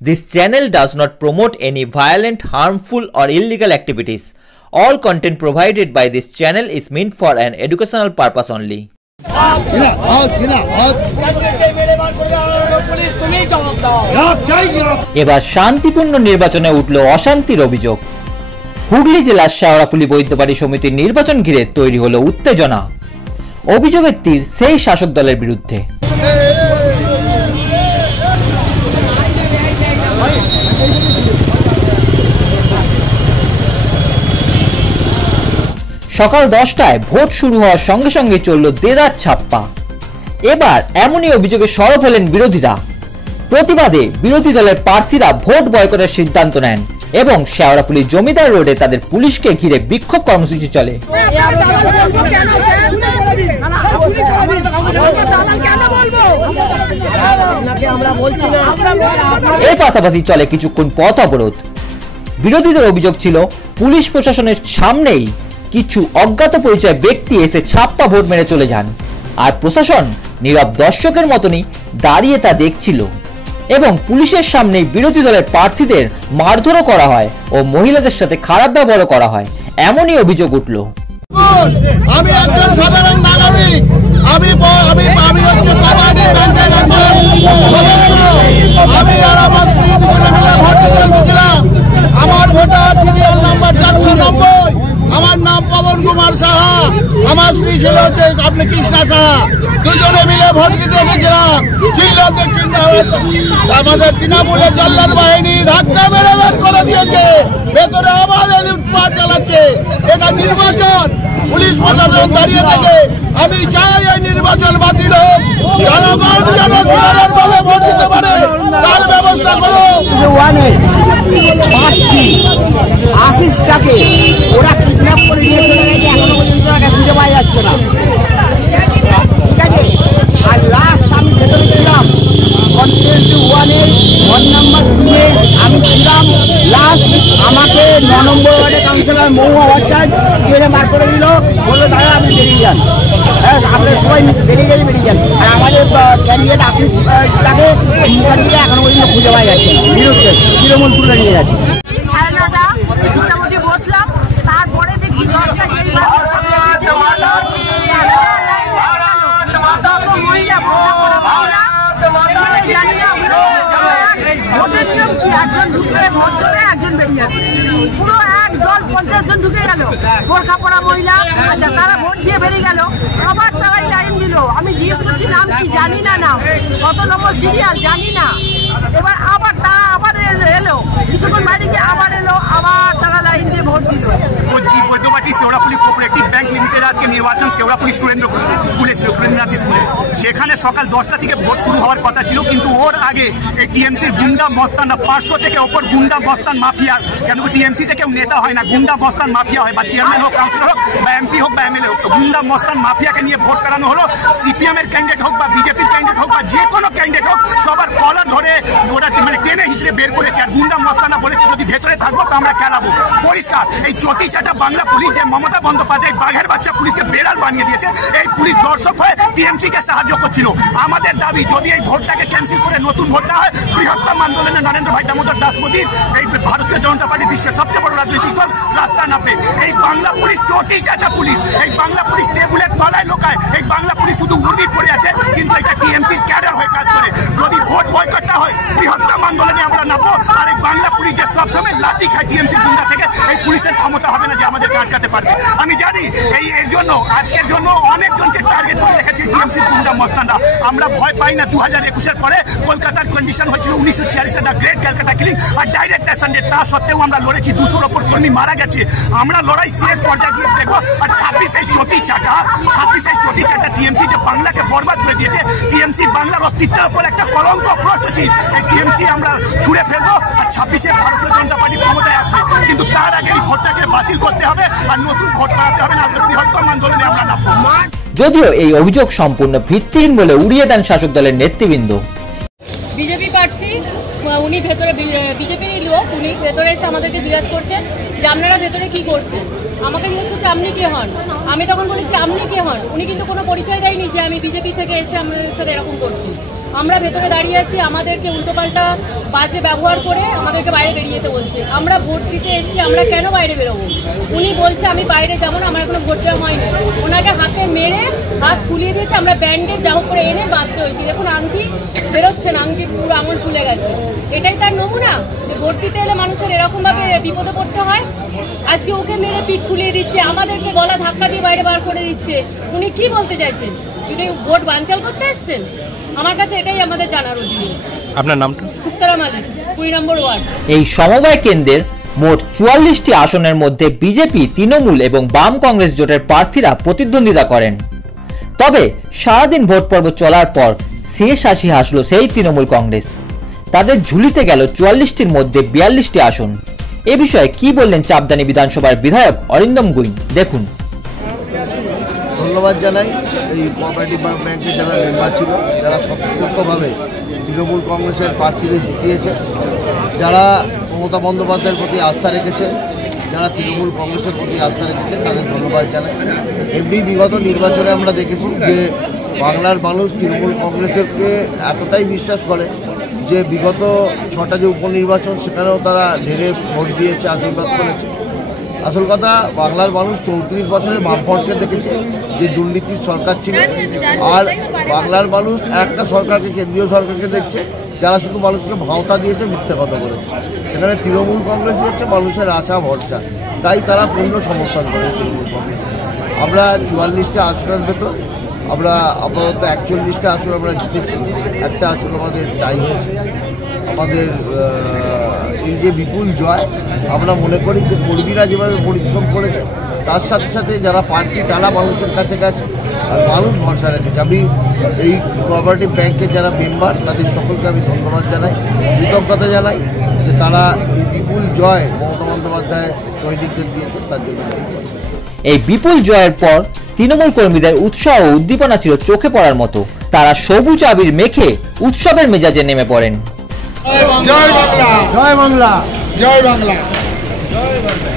This channel does not promote any violent, harmful or illegal activities. All content provided by this channel is meant for an educational purpose only. এবার শান্তিপূর্ণ নির্বাচনে উঠল অশান্তির অভিযোগ। হুগলি জেলার শেওড়াফুলি বৈদ্যবাড়ি সমিতির নির্বাচন ঘিরে তৈরি হলো উত্তেজনা। অভিযোগের তীর সেই শাসক দলের বিরুদ্ধে। সকাল 10টায় ভোট শুরু হওয়ার সঙ্গে সঙ্গে চলল দেদার ছাপ্পা। এবার এমনই অভিযোগে সরব হলেন বিরোধীরা। প্রতিবাদে বিরোধী দলের প্রার্থীরা ভোট বয়কটের সিদ্ধান্ত নেন এবং শেওড়াফুলি জমিদার রোডে তাদের পুলিশকে ঘিরে বিক্ষোভ কর্মসূচি চলে। এর পাশাপাশি চলে কিছুক্ষণ পথ অবরোধ। বিরোধীদের অভিযোগ ছিল পুলিশ প্রশাসনের সামনেই কিছু অজ্ঞাত পরিচয় ব্যক্তি এসে ছাপ্পা ভোট মেরে চলে যান, আর প্রশাসন নীরব দর্শকের মতনই দাঁড়িয়ে তা দেখছিল এবং পুলিশের সামনেই বিরোধী দলের প্রার্থীদের মারধরও করা হয় ও মহিলাদের সাথে খারাপ ব্যবহার করা হয়, এমনই অভিযোগ উঠল। আমি একজন সাধারণ নাগরিক, আমি হচ্ছে কবাডি ব্যাংকের একজন সদস্য। আমি আর আমার স্ত্রী দুজনে মিলে ভোট দিতে গেছিলাম। আমার ভোটার সিরিয়াল নাম্বার 490। আমার নাম পবন কুমার সাহা, আমার স্ত্রী ছিল হচ্ছে আপনি কৃষ্ণা সাহা। দুজনে মিলে ভোট দিতে গেছিলাম। আমাদের তৃণমূলের জল্লাদ বাহিনী ধাক্কা মেরে বের করে দিয়েছে, ভেতরে আমাদের লুটপাট চালাচ্ছে। এটা নির্বাচন, পুলিশ প্রশাসন দাঁড়িয়ে থাকে। আমি চাই এই নির্বাচন বাতিল হোক, জনগণ যেন সাধারণভাবে ভোট দিতে পারে তার ব্যবস্থা করো। আশিসটাকে ওরা কিডন্যাপ করে নিয়ে চলে গেছে, এখনো পর্যন্ত তাকে খুঁজে পাওয়া যাচ্ছে না। ঠিক আছে, আর লাস্ট আমি ভেতরে ছিলাম কনস্টিটিউয়েন্সি 1-এর 1 নম্বর 2-এ আমি ছিলাম। লাস্ট আমাকে 9 নম্বর ওয়ার্ডে কাউন্সিলর মহুয়া ভট্টাচার্য ট্রেনে বার করে দিল, বললো দাদা আপনি বেরিয়ে যান। হ্যাঁ, আপনারা সবাই বেরিয়ে যান। আর আমাদের ক্যান্ডিডেট আশিসটাকে এখনো পর্যন্ত খুঁজে পাওয়া যাচ্ছে না। বিরুদ্ধে তৃণমূল তুলে নিয়ে যাচ্ছে। মোটামুটি বসলাম, তারপরে দেখছি 10টা ভোটের নিয়ম কি, একজন ঢুকবে ভোট দেবে, একজন বেরিয়ে আসবে। পুরো এক দল 50 জন ঢুকে গেল, বোরখা পরা মহিলা। আচ্ছা, তারা ভোট দিয়ে বেরিয়ে গেল, আবার তারাই লাইন দিল। আমি জিজ্ঞেস করছি নাম কি, জানি না, নাম কত নম্বর সিরিয়াল জানি না। এবার আবার তারা আবার এলো, কিছুক্ষণ বাইরে গিয়ে আবার এলো, আবার তারা লাইন দিয়ে ভোট দিল। Baidyabari Sheoraphuli cooperative bank limited আজকে নির্বাচন শেওড়াফুলি সুরেন্দ্র স্কুলে ছিল, সুরেন্দ্রনাথ স্কুলে। সেখানে সকাল 10টা থেকে ভোট শুরু হওয়ার কথা ছিল, কিন্তু ওর আগে এই টিএমসির গুন্ডা মস্তানরা 500 থেকে ওপর গুন্ডা মস্তান মাফিয়া, কেন টিএমসি থেকে নেতা হয় না, গুন্ডা মস্তান মাফিয়া হয়, বা চেয়ারম্যান হোক, কাউন্সিলর হোক, বা এমপি হোক, বা এমএলএ হোক, তো গুন্ডা মস্তান মাফিয়াকে নিয়ে ভোট করানো হলো। সিপিএম এর ক্যান্ডিডেট হোক বা বিজেপির ক্যান্ডিডেট হোক বা যে কোনো ক্যান্ডিডেট হোক, সবার কলার ধরে ওরা মানে টেনে হিঁচড়ে বের করেছে। আর গুন্ডা মস্তানরা বলেছে যদি ভেতরে থাকবো তো আমরা খেলাবো। পরিষ্কার এই চটি চাটা বাংলা পুলিশ, যে মমতা বন্দ্যোপাধ্যায় বাঘের বাচ্চা পুলিশকে বেড়াল বানিয়ে দিয়েছে, এই পুলিশ দর্শক হয়ে টিএমসি কে সাহায্য করছিল। আমাদের দাবি যদি এই ভোটটাকে ক্যান্সেল করে নতুন ভোট না হয়, বৃহত্তম আন্দোলনে নরেন্দ্র ভাই দামোদর দাস মোদীর এই ভারতীয় জনতা পার্টি বিশ্বের সবচেয়ে বড় রাজনৈতিক দল রাস্তা নামবে। এই বাংলা পুলিশ চটি চাটা পুলিশ, এই বাংলা পুলিশ টেবুলের তলায় লোকায়, এই বাংলা পুলিশ শুধু উর্দি পড়ে আছে, কিন্তু এটা টিএমসির ক্যাডার হয়ে কাজ করে। যদি ভোট বয়কট না হয়, বৃহত্তম আন্দোলনে আমরা নামবো। আর এই বাংলা পুলিশ যে সবসময় লাঠি খায় টিএমসি গুন্ডা থেকে, এই পুলিশের ক্ষমতা হবে না যে আমাদের আটকাতে পারবে। আমি জানি এর জন্য আজকের জন্য অনেকজনকে টার্গেট করে রেখেছে টিএমসি গুন্ডা মস্তানরা। আমরা ভয় পাই না। 2021-এর পরে কলকাতার কন্ডিশন হয়েছিল 1946-এ দ্য গ্রেট ক্যালকাটা কিলিং আর ডাইরেক্ট অ্যাসান্ডে। তা সত্ত্বেও আমরা লড়েছি, 200-র ওপর কর্মী মারা গেছে। আমরা লড়াই শেষ পর্যায়ে গিয়ে দেখবো। আর 26 এই চটি চাটা টিএমসি যে বাংলাকে বরবাদ করে দিয়েছে, টিএমসি বাংলার অস্তিত্বের উপর একটা কলঙ্ক প্রশ্নছি। এই টিএমসি আমরা ছুড়ে ফেলবো, আর 26-এ ভারতীয় জনতা পার্টি ক্ষমতায় আসবে। কিন্তু তার আগে এই ভোটটাকে বাতিল করতে হবে আর নতুন ভোট করাতে হবে, না বৃহত্তম আন্দোলনে আমরা নামবো। যদিও এই অভিযোগ সম্পূর্ণ ভিত্তিহীন বলে উড়িয়ে দেন শাসক দলের নেতৃবৃন্দ। বিজেপি প্রার্থী উনি ভেতরে, বিজেপির লোক, উনি ভেতরে এসে আমাদেরকে জিজ্ঞাসা করছেন যে আপনারা ভেতরে কি করছেন। আমাকে জিজ্ঞেস করছে আপনি কে হন, আমি তখন বলেছি আপনি কে হন। উনি কিন্তু কোনো পরিচয় দেয়নি যে আমি বিজেপি থেকে এসে আমাদের সাথে এরকম করছি। আমরা ভেতরে দাঁড়িয়ে আছি, আমাদেরকে উল্টোপাল্টা বাজে ব্যবহার করে আমাদেরকে বাইরে বেরিয়ে যেতে বলছে। আমরা ভোট দিতে এসেছি, আমরা কেন বাইরে বেরোবো? উনি বলছে আমি বাইরে যাবো না, আমার এখনো ভোট দেওয়া হয়নি। ওনাকে হাতে মেরে হাত ফুলিয়ে দিয়েছে, আমরা ব্যান্ডেজ যা হোক করে এনে বাঁধতে হয়েছি। দেখুন আংটি বেরোচ্ছে না, আংটি পুরো আঙুল ফুলে গেছে। এটাই তার নমুনা যে ভোট দিতে এলে মানুষের এরকমভাবে বিপদে পড়তে হয়। আজকে ওকে মেরে পিঠ ফুলিয়ে দিচ্ছে, আমাদেরকে গলা ধাক্কা দিয়ে বাইরে বার করে দিচ্ছে। উনি কি বলতে চাইছেন? উনি ভোট বানচাল করতে এসছেন? আমার কাছে এটাই আমাদের জানার অধিকার। আপনার নামটা? সুক্তারা মালিক, 20 নম্বর ওয়ার্ড। এই সমবায় কেন্দ্রের মোট 44টি আসনের মধ্যে বিজেপি, তৃণমূল এবং বাম কংগ্রেস জোটের প্রার্থীরা প্রতিদ্বন্দ্বিতা করেন। তবে সারাদিন ভোট পর্ব চলার পর শেষ হাসি হাসল সেই তৃণমূল কংগ্রেস। তাদের ঝুলিতে গেল 44টির মধ্যে 42টি আসন। এ বিষয়ে কি বললেন চাপদানি বিধানসভার বিধায়ক অরিন্দম গুইন, দেখুন। ধন্যবাদ জানাই এই কোঅপারেটিভ ব্যাংকের যারা মেম্বার ছিল, যারা স্বতঃস্ফূর্তভাবে তৃণমূল কংগ্রেসের প্রার্থীদের জিতিয়েছে, যারা মমতা বন্দ্যোপাধ্যায়ের প্রতি আস্থা রেখেছে, যারা তৃণমূল কংগ্রেসের প্রতি আস্থা রেখেছে, তাদের ধন্যবাদ জানাই। এমনি বিগত নির্বাচনে আমরা দেখেছি যে বাংলার মানুষ তৃণমূল কংগ্রেসকে এতটাই বিশ্বাস করে যে বিগত 6টা যে উপনির্বাচন সেখানেও তারা ঢেলে ভোট দিয়েছে, আশীর্বাদ করেছে। আসল কথা, বাংলার মানুষ 34 বছরের বামফ্রন্টকে দেখেছে যে দুর্নীতির সরকার ছিল, আর বাংলার মানুষ একটা সরকারকে, কেন্দ্রীয় সরকারকে দেখছে যারা শুধু মানুষকে ভাওতা দিয়েছে, মিথ্যে কথা বলেছে। সেখানে তৃণমূল কংগ্রেস হচ্ছে মানুষের আশা ভরসা, তাই তারা পূর্ণ সমর্থন করে তৃণমূল কংগ্রেসকে। আমরা 44টা আসনের ভেতর আমরা আপাতত 41টা আসন আমরা জিতেছি, একটা আসন আমাদের টাই হয়েছে। আমাদের এই যে বিপুল জয়, আমরা মনে করি যে কর্মীরা যেভাবে পরিশ্রম করেছে তার সাথে সাথে যারা প্রার্থী তারা মানুষের কাছে গেছে আর মানুষ ভরসা রেখেছে। আমি এই কোঅপারেটিভ ব্যাংকের যারা মেম্বার তাদের সকলকে আমি ধন্যবাদ জানাই, কৃতজ্ঞতা জানাই যে তারা এই বিপুল জয় মমতা বন্দ্যোপাধ্যায় সৈনিকদের দিয়েছে, তার জন্য ধন্যবাদ। এই বিপুল জয়ের পর তৃণমূল কর্মীদের উৎসাহ ও উদ্দীপনা ছিল চোখে পড়ার মতো। তারা সবুজ আবির মেখে উৎসবের মেজাজে নেমে পড়েন। জয় বাংলা, জয় বাংলা, জয় বাংলা, জয় বাংলা।